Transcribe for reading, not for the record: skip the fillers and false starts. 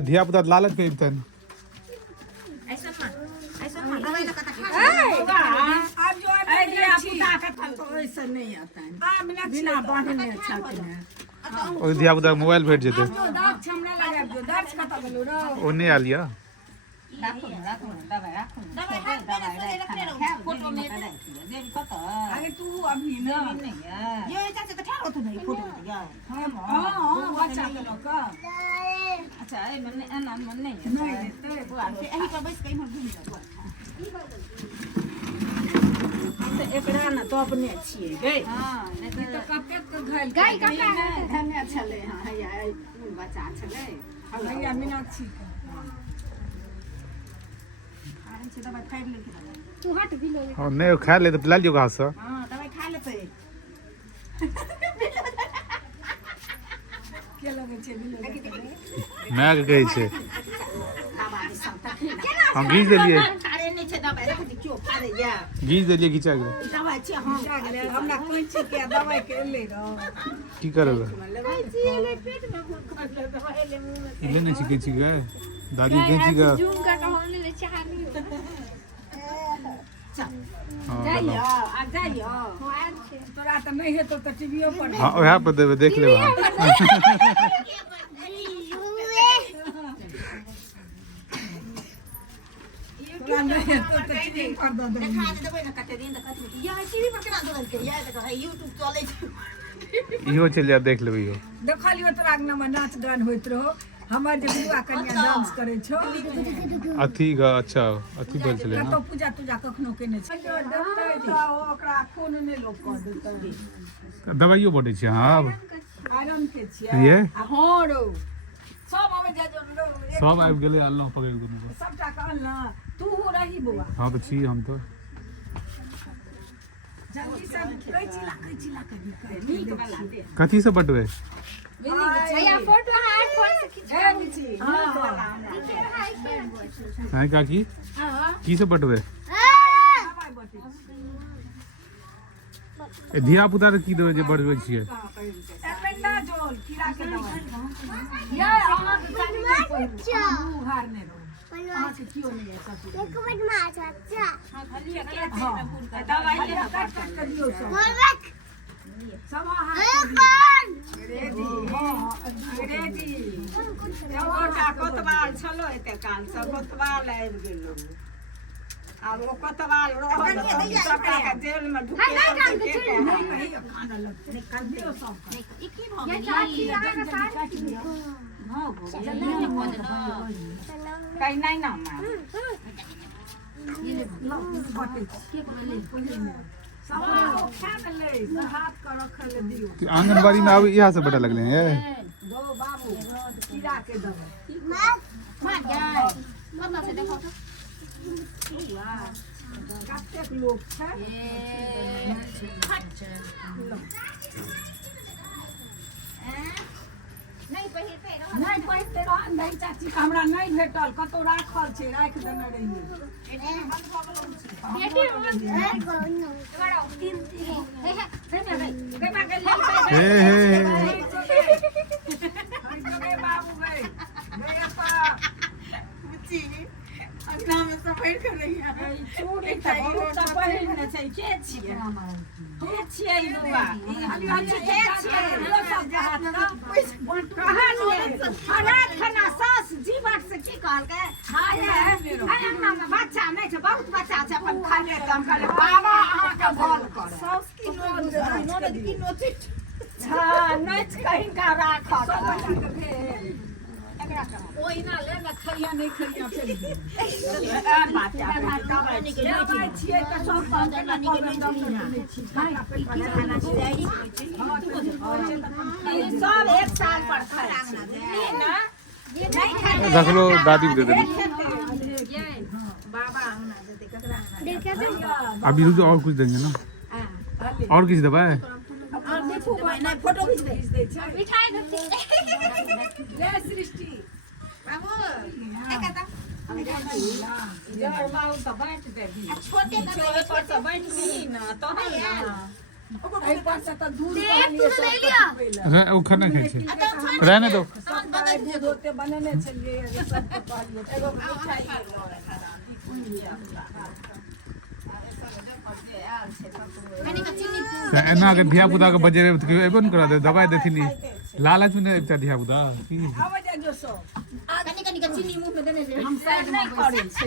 धिया पुता लालच पे तन अब जो धिया पुता का तो ऐसा नहीं आता है बिना बांधने अच्छा है ओ धिया पुता मोबाइल भेट जेते जो दाग छमने लगे जो दर्द कत गेलो रो ओने आ लिया फोटो में अरे तू अभी ना ये चाचा तो ठहरो तू नहीं फोटो में यार हां बच्चा के लोग का अच्छा ए मन नहीं तेरे बुआ के एही पर बैठ के इमर घूम जा तो एकरा ना तो अपने छिए गई हां नहीं तो कपके तो घायल गई कपका धन्य छले हां यार बच्चा छले भैया मीनाक्षी तू हट भी लोगे हां नहीं खा ले तो पिला लियो घास हां दवाई खा लेते के लगे छे भी लोगे मैं के कहै छे बाबा के संग हम घीच देलिए अरे नहीं छे दवाई रख दी क्यों खा रे या घीच देलिए घिचा के दवाई छे हां हमरा कोई छी के दवाई के ले रो की करबे पेट में घुल दवाई ले मुंह में ले नहीं छिके छिके दादी कैंची का जूम का कहने ले चाहनी जाइयो आ जाइयो तोरा त नहीं है तो टीवीओ पर हां ओहा पर देबे देख ले वहां तोरा नहीं है तो टीवी पर दे देखा दे देबै ना कते दिन तक या टीवी पर केना दे के या देखो YouTube चले छै इहो चल जा देख लेबै इहो देखलियो तोरा अंगना में नाच गान होइत रहो हमर जे बुआ कन्या डांस करे छो अथी का अच्छा अथी बोल चले ना तो पूजा तुजा कखनो केने छै देखतै तो ओकरा खून ने लोग क देतै दवाइयो बटे छै हां आयरन के छियै ये हां रो सब आवे जा जो रो सब आबि गेलै अल्लाह पकड़ दुनु सबटा कहला तू हो रही बुआ हां तो छी हम तो जल्दी से कहै चिला के नीक वाला दे कथी से बटवे भैया फोटो हाथ फोन से खींच ए मिची हां हां काकी की से बटवे ए धिया पुता के की देबे जे बटवे छियै एकटा जोल कीड़ा के दवाई या अहाँ के कानी हार ने रो अहाँ के कियो नहीं है सब एक मिनट में अच्छा हां खाली एकरा दवाई ले काट के दियो सब सब हां रेडी रेडी एगोटा कोतवाल छलो एते काल सब कोतवाल आबि गेलो आब ओ कोतवाल रहल सबटा के जेल में ढुके के खाना लगते निकाल दियो सब ई की भ गेल चाची आगे काट दियो हां कहीं नहीं ना मां ये ले बटे के पहले सब खा ले हाथ का रखल दियो आंगनबाड़ी में अब यहाँ से बटा लगले हैं दो बाबू कीड़ा के दवाई मार जाए मत से देखो तो कतेक लोग छै नहीं पहिरते रहो नहीं पैते रह नहीं चाची हमरा नहीं भेटल कतो राखल छै राख देने रहिए बेटी मत बड़ा तीन हे हे गे बाबू गए गए बुच्ची अन्ना में सब बैठ कर रही है चूड़ी त बहुत पहिन न छै के छियै के छियै बुआ ई के छियै लो सब हाथ कहां छियै खाना खाना सास जीवन से की कहल के हां अन्ना में बच्चा नहीं छै बहुत बच्चा छै अपन खा ले हम कहले बाबा अहाँ के भल कर सास की नोद की नोच हां नोच कहीं का राखत ओइना ले न खरिया नहीं खरिया चली गई बाटा दवाई छियै त सब पाउडर नहीं सब एक साल पर खाय छै ना नहीं खाय रख लो दादी को दे दे बाबा हमरा देते ककरा देखा तो अभी रुक और कुछ देंगे ना और कुछ दबाए और देखो नहीं फोटो खींच दे छै मिठाई दे ले सृष्टि बाबू एकता जर बाबू त बैठ दे छोटे पर से बैठ ली ना तो है ना एहि पर से तऽ दूध देख, कहलिए तू सब ले लिया। पहिले वो खाना खाई छे आ तो छोड़ रहने दो सब पाए दूध ओते बनेने छलिए ये सब कहलिए एगो मिठाई मैंने का चीनी तो एना के धिया पुता के बजेबे त एबो न करा दे दवाई देथिन लालच में एकटा धिया पुता आवाज जो सब कनी कनी का चीनी मुंह में देने से हम साइड नहीं करै छी